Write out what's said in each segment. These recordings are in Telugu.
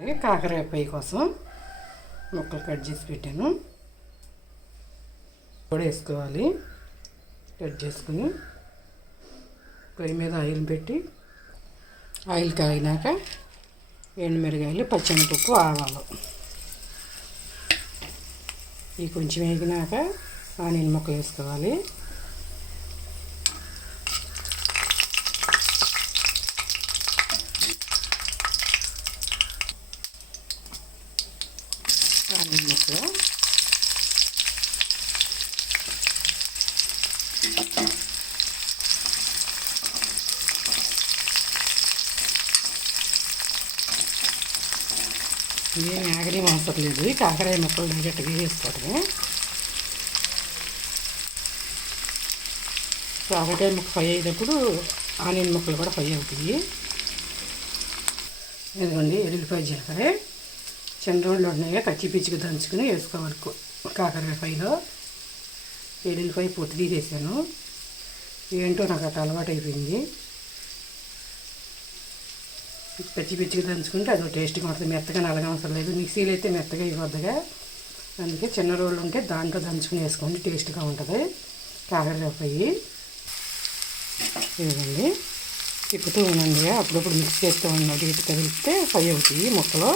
అలాగే కాకరకాయ ఫ్రై కోసం ముక్కలు కట్ చేసి పెట్టాను. కూడా వేసుకోవాలి. కట్ చేసుకుని పొయ్యి మీద ఆయిల్ పెట్టి ఆయిల్ కాగినాక ఎండుమిరగాయలు, పచ్చిమిరపప్పు, ఆవాలు ఇవి కొంచెం వేగినాక ఆనియన్ ముక్కలు వేసుకోవాలి. ఆనియన్ ముక్కలు ఏం ఆగనేం అవసరం లేదు. ఈ కాకరాయ ముక్కలు డైరెక్ట్గా వేసుకోవటమే. కాకరకాయ ముక్క ఫ్రై అయ్యేటప్పుడు ఆనియన్ ముక్కలు కూడా ఫ్రై అవుతాయి. ఇదిగోండి ఎల్లుల్లిపాయ, జీలకర్ర చిన్న రోళ్ళు ఉన్నాయో కచ్చి పిచ్చిగా దంచుకుని వేసుకోవాలి. కాకరకాయ ఫ్రైలో ఎల్లుల్లిపాయ పొట్టు తీసేసాను. ఏంటో నాకు అట్లా అలవాటు అయిపోయింది. పచ్చి పిచ్చిగా దంచుకుంటే అది టేస్ట్గా ఉంటుంది. మెత్తగా నలగా అవసరం లేదు. మిక్సీలో అయితే మెత్తగా ఇవ్వద్దుగా. అందుకే చిన్న రోళ్ళు ఉంటే దాంట్లో దంచుకుని వేసుకోండి, టేస్ట్గా ఉంటుంది కాకరకాయ ఫ్రై. ఇవ్వండి తిప్పుతూ ఉండండి, అప్పుడప్పుడు మిక్స్ చేస్తూ ఉండండి. ఇటు కదిలిస్తే ఫ్రై అవుతాయి ముక్కలు.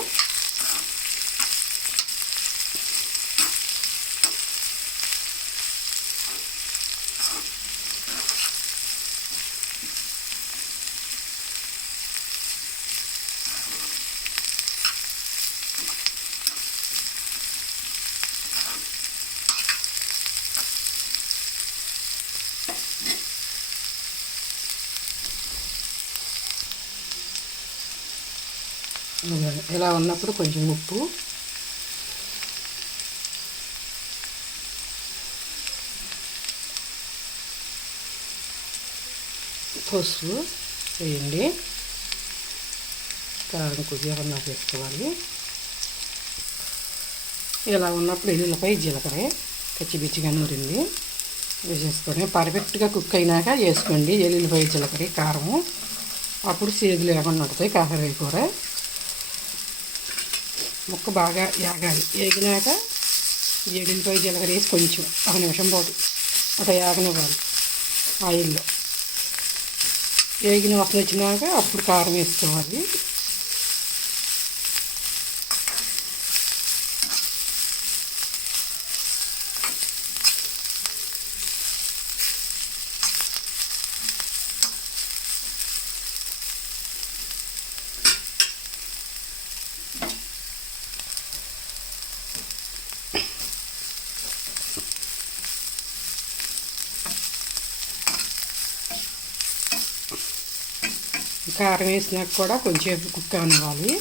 ఇలా ఉన్నప్పుడు కొంచెం ఉప్పు, పసుపు వేయండి. కారం కొద్దిగా వేసుకోవాలి. ఇలా ఉన్నప్పుడు ఎల్లుల్లిపాయ, జీలకర్ర కచ్చిపిచ్చిగా నూరింది వేసేసుకొని పర్ఫెక్ట్గా కుక్ అయినాక వేసుకోండి ఎల్లుల్లిపాయ, జీలకర్ర, కారము. అప్పుడు సేదు లేకుండా ఉంటుంది కాకరకాయ కూర. ముక్క బాగా యాగాలి. వేగినాక ఎల్లుల్లిపాయ, జీలకర్ర వేసి కొంచెం 1 నిమిషం పాటు అట్లా యాగనివ్వాలి ఆయిల్లో. వేగిన వాసన వచ్చినాక అప్పుడు కారం వేసుకోవాలి. కారం వేసినాక కూడా కొంచెం కుక్ అవ్వాలి.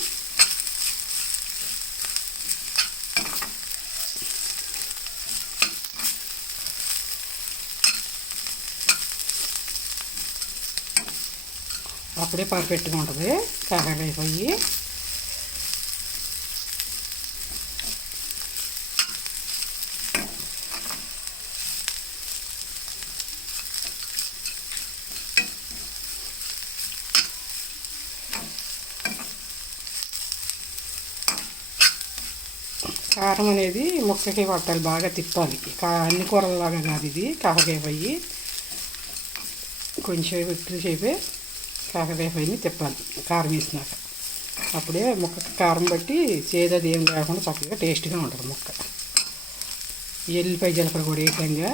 అప్పుడే పర్ఫెక్ట్గా ఉంటుంది కాకరకాయ ఫ్రై. కారం అనేది ముక్కకి పట్టాలి, బాగా తిప్పాలి. అన్ని కూరలలాగా కాదు ఇది కాకరకాయ ఫ్రై. కొంచెం ఎక్కువసేపే కాకరకాయ ఫ్రైని తిప్పాలి కారం వేసినాక. అప్పుడే ముక్కకి కారం బట్టి చేదది ఏం లేకుండా చక్కగా టేస్ట్గా ఉంటుంది ముక్క. ఎల్లిపాయ, జీలకర్ర కూడా వేసాంగా.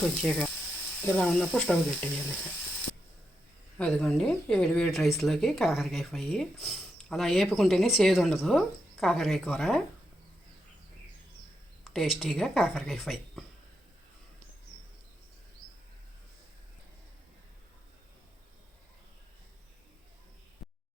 కొంచెం ఇలా ఉన్నప్పుడు స్టవ్ పెట్టేయాలి. అదిగోండి వేడి వేడి రైస్లోకి కాకరకాయ ఫ్రై. అలా వేపుకుంటేనే చేదు ఉండదు కాకరకాయ కూర. టేస్టీగా కాకరకాయ ఫ్రై.